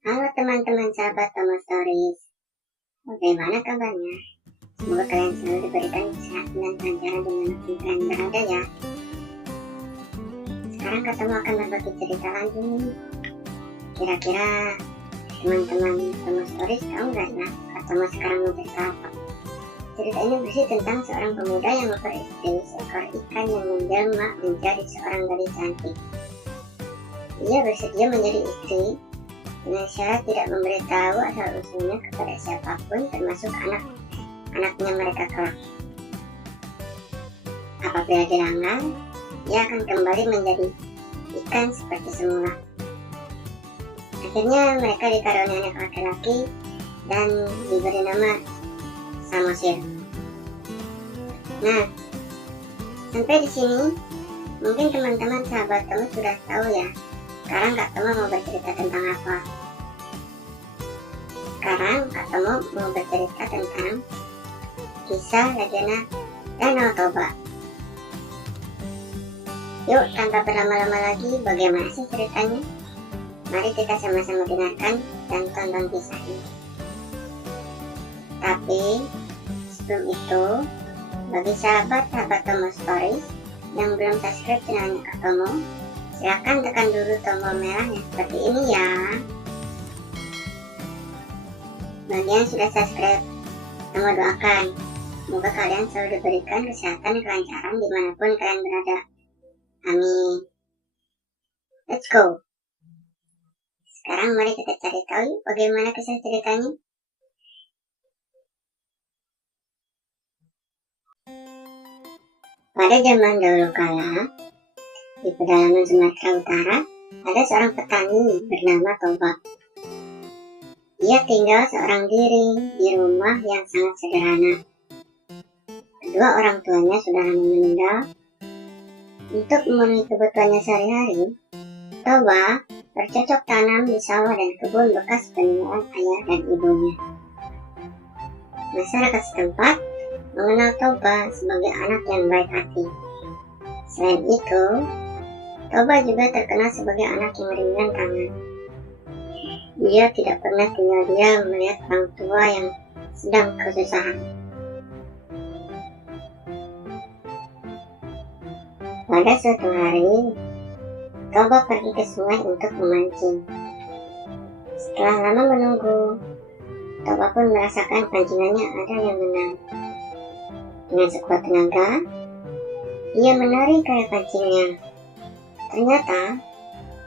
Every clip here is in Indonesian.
Halo teman-teman sahabat Tomo Stories, bagaimana kabarnya? Semoga kalian selalu diberikan kesehatan dan kelancaran dimanapun kalian berada ya. Sekarang Katomo akan berbagi cerita lagi nih. Kira-kira teman-teman Tomo Stories tahu nggak ya Katomo sekarang mau cerita apa? Cerita ini berisi tentang seorang pemuda yang memperistri seekor ikan yang menjelma menjadi seorang gadis cantik. Ia bersedia menjadi istri dengan syarat tidak memberitahu asal-usulnya kepada siapapun, termasuk anak-anaknya mereka kelak. Apabila dilanggar, ia akan kembali menjadi ikan seperti semula. Akhirnya mereka dikaruniai anak laki-laki dan diberi nama Samosir. Nah, sampai di sini mungkin teman-teman sahabat Tomo sudah tahu ya. Sekarang Kak Tomo mau bercerita tentang apa? Sekarang Kak Tomo mau bercerita tentang kisah legenda Danau Toba. Yuk, tanpa berlama-lama lagi, bagaimana sih ceritanya? Mari kita sama-sama dengarkan dan tonton kisahnya. Tapi sebelum itu, bagi sahabat-sahabat Tomo Stories yang belum subscribe channelnya Kak Tomo, silahkan tekan dulu tombol merahnya seperti ini ya. Bagi yang sudah subscribe, Tomo doakan semoga kalian selalu diberikan kesehatan dan kelancaran dimanapun kalian berada. Amin. Let's go. Sekarang mari kita cari tahu bagaimana kisah ceritanya. Pada zaman dahulu kala, di pedalaman Sumatera Utara, ada seorang petani bernama Toba. Ia tinggal seorang diri di rumah yang sangat sederhana. Kedua orang tuanya sudah lama meninggal. Untuk memenuhi kebutuhannya sehari-hari, Toba bercocok tanam di sawah dan kebun bekas peninggalan ayah dan ibunya. Masyarakat setempat mengenal Toba sebagai anak yang baik hati. Selain itu, Toba juga terkenal sebagai anak yang ringan tangan. Dia tidak pernah tinggal diam melihat orang tua yang sedang kesusahan. Pada suatu hari, Toba pergi ke sungai untuk memancing. Setelah lama menunggu, Toba pun merasakan pancingannya ada yang menarik. Dengan sekuat tenaga, ia menarik kayak pancingnya. Ternyata,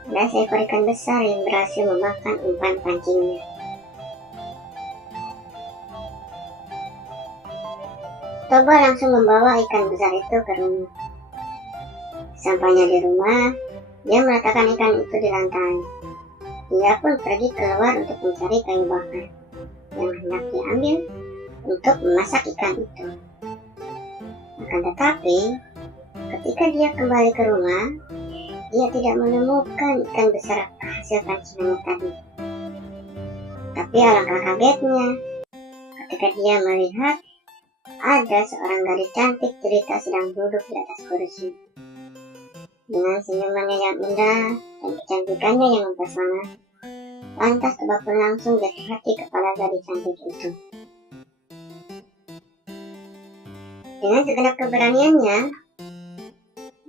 ada seekor ikan besar yang berhasil memakan umpan pancingnya. Toba langsung membawa ikan besar itu ke rumah. Sampainya di rumah, dia meletakkan ikan itu di lantai. Dia pun pergi keluar untuk mencari kayu bakar yang hendak diambil untuk memasak ikan itu. Akan tetapi, ketika dia kembali ke rumah, ia tidak menemukan ikan besar hasil pancingannya tadi. Tapi alangkah kagetnya ketika dia melihat ada seorang gadis cantik jelita sedang duduk di atas kursi. Dengan senyumannya yang indah dan kecantikannya yang mempesona, lantas Toba pun langsung jatuh hati kepada gadis cantik itu. Dengan segenap keberaniannya,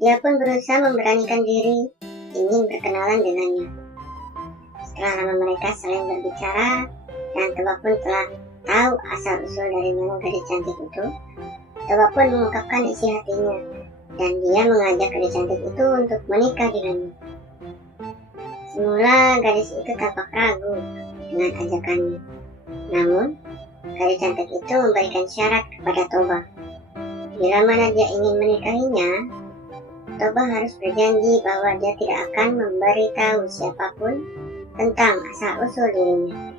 dia pun berusaha memberanikan diri ingin berkenalan dengannya. Setelah lama mereka saling berbicara dan Toba pun telah tahu asal-usul dari mana gadis cantik itu, Toba pun mengungkapkan isi hatinya dan dia mengajak gadis cantik itu untuk menikah dengannya. Semula gadis itu tampak ragu dengan ajakannya. Namun, gadis cantik itu memberikan syarat kepada Toba. Bila mana dia ingin menikahinya, Toba harus berjanji bahwa dia tidak akan memberitahu siapapun tentang asal-usul dirinya,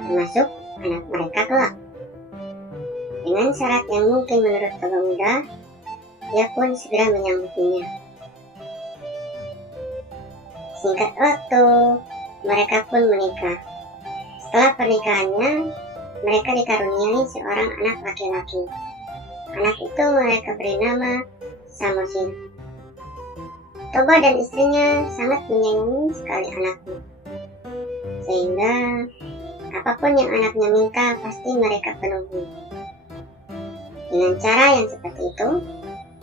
termasuk anak mereka kelak. Dengan syarat yang mungkin menurut Toba mudah, dia pun segera menyambutinya. Singkat waktu, mereka pun menikah. Setelah pernikahannya, mereka dikaruniai seorang anak laki-laki. Anak itu mereka beri nama Samosir. Toba dan istrinya sangat menyayangi sekali anaknya. sehingga apapun yang anaknya minta pasti mereka penuhi. Dengan cara yang seperti itu,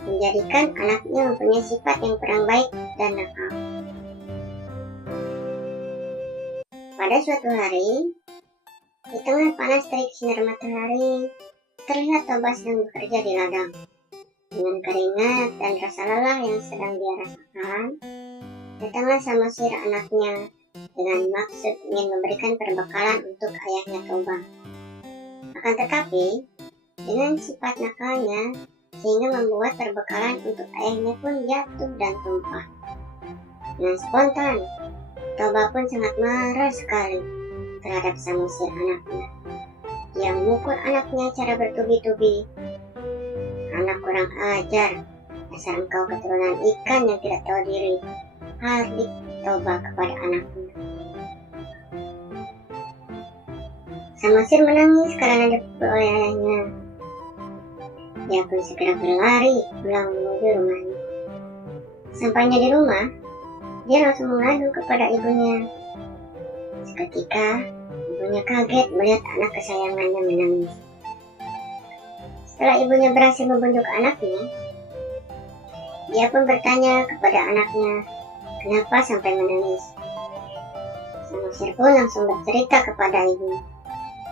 menjadikan anaknya mempunyai sifat yang kurang baik dan nakal. Pada suatu hari, di tengah panas terik sinar matahari, terlihat Toba sedang bekerja di ladang. Dengan keringat dan rasa lelah yang sedang dia rasakan, datanglah Samosir anaknya dengan maksud ingin memberikan perbekalan untuk ayahnya Toba. Akan tetapi, dengan sifat nakalnya, sehingga membuat perbekalan untuk ayahnya pun jatuh dan tumpah. Dengan spontan, Toba pun sangat marah sekali terhadap Samosir anaknya. Dia memukul anaknya secara bertubi-tubi. "Anak kurang ajar, dasar engkau keturunan ikan yang tidak tahu diri," hardik Toba kepada anaknya. Samosir menangis karena dipukul oleh ayahnya. Dia pun segera berlari pulang menuju rumahnya. Sampainya di rumah, dia langsung mengadu kepada ibunya. Seketika, ibunya kaget melihat anak kesayangannya menangis. Setelah ibunya berhasil membujuk anaknya, dia pun bertanya kepada anaknya, kenapa sampai menangis. Samosir pun langsung bercerita kepada ibunya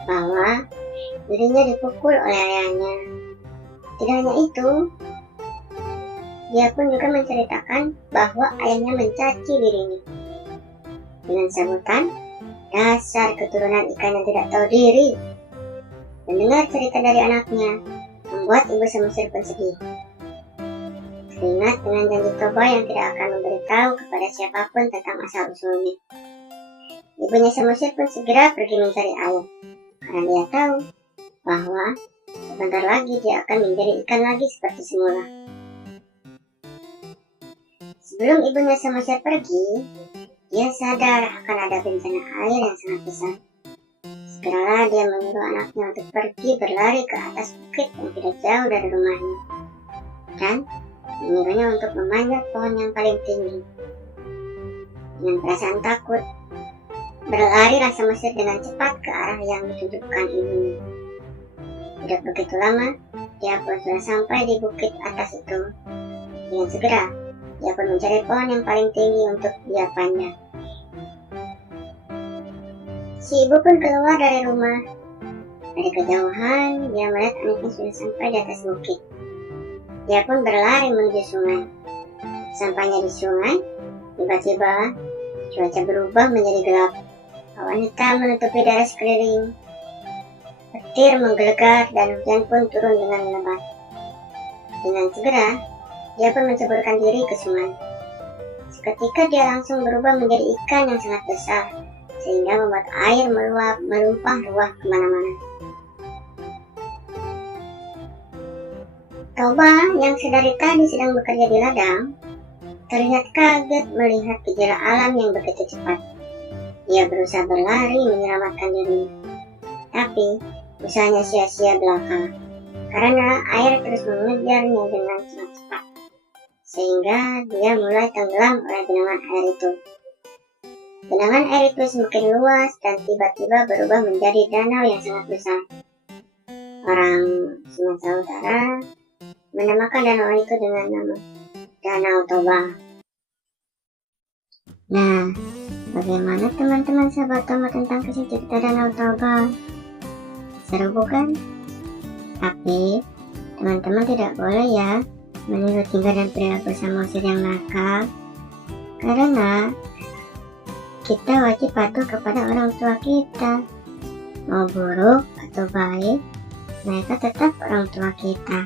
bahwa dirinya dipukul oleh ayahnya. Tidak hanya itu, dia pun juga menceritakan bahwa ayahnya mencaci dirinya dengan sebutan, "Dasar keturunan ikan yang tidak tahu diri." Mendengar cerita dari anaknya, membuat ibu Samosir pun sedih. Teringat dengan janji Toba yang tidak akan memberitahu kepada siapapun tentang asal-usulnya. Ibunya Samosir pun segera pergi mencari air, karena dia tahu bahwa sebentar lagi dia akan menjadi ikan lagi seperti semula. Sebelum ibunya Samosir pergi, dia sadar akan ada bencana air yang sangat besar. Segeralah dia menyuruh anaknya untuk pergi berlari ke atas bukit yang tidak jauh dari rumahnya, dan menyuruhnya untuk memanjat pohon yang paling tinggi. Dengan perasaan takut, berlarilah Samosir dengan cepat ke arah yang ditunjukkan ibunya. Tidak begitu lama, dia pun sudah sampai di bukit atas itu. Dengan segera, dia pun mencari pohon yang paling tinggi untuk dia panjat. Si ibu pun keluar dari rumah. Dari kejauhan, dia melihat anaknya sudah sampai di atas bukit. Dia pun berlari menuju sungai. Sampainya di sungai, tiba-tiba cuaca berubah menjadi gelap. Awan hitam menutupi daerah sekeliling. Petir menggelegar dan hujan pun turun dengan lebat. Dengan segera, dia pun menceburkan diri ke sungai. Seketika dia langsung berubah menjadi ikan yang sangat besar, sehingga membuat air melumpah ruah kemana-mana. Toba yang sedari tadi sedang bekerja di ladang, terlihat kaget melihat gejala alam yang begitu cepat. Dia berusaha berlari menyelamatkan dirinya, tapi usahanya sia-sia belaka, karena air terus mengejarnya dengan sangat cepat, sehingga dia mulai tenggelam oleh genangan air itu. Genangan air itu semakin luas dan tiba-tiba berubah menjadi danau yang sangat besar. Orang Sumatera Utara menamakan danau itu dengan nama Danau Toba. Nah, bagaimana teman-teman sahabat Toba tentang kisah cerita Danau Toba? Seru bukan? Tapi teman-teman tidak boleh ya meniru tingkah dan perilaku Samosir yang nakal, karena kita wajib patuh kepada orang tua kita. Mau buruk atau baik, mereka tetap orang tua kita.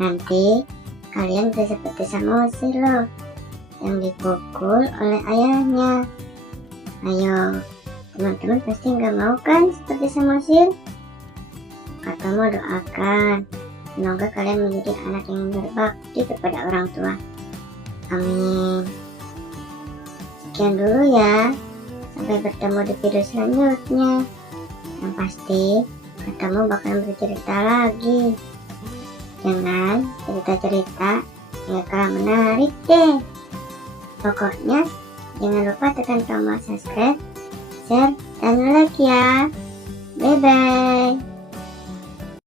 Nanti kalian bisa seperti Samosir loh, yang dipukul oleh ayahnya. Ayo, teman-teman pasti nggak mau kan seperti Samosir? Atau mau doakan semoga kalian menjadi anak yang berbakti kepada orang tua. Amin. Sekian dulu ya, sampai bertemu di video selanjutnya. Yang pasti ketemu bakal bercerita lagi dengan cerita-cerita yang kalah menarik deh. Pokoknya jangan lupa tekan tombol subscribe share, dan like ya. Bye-bye.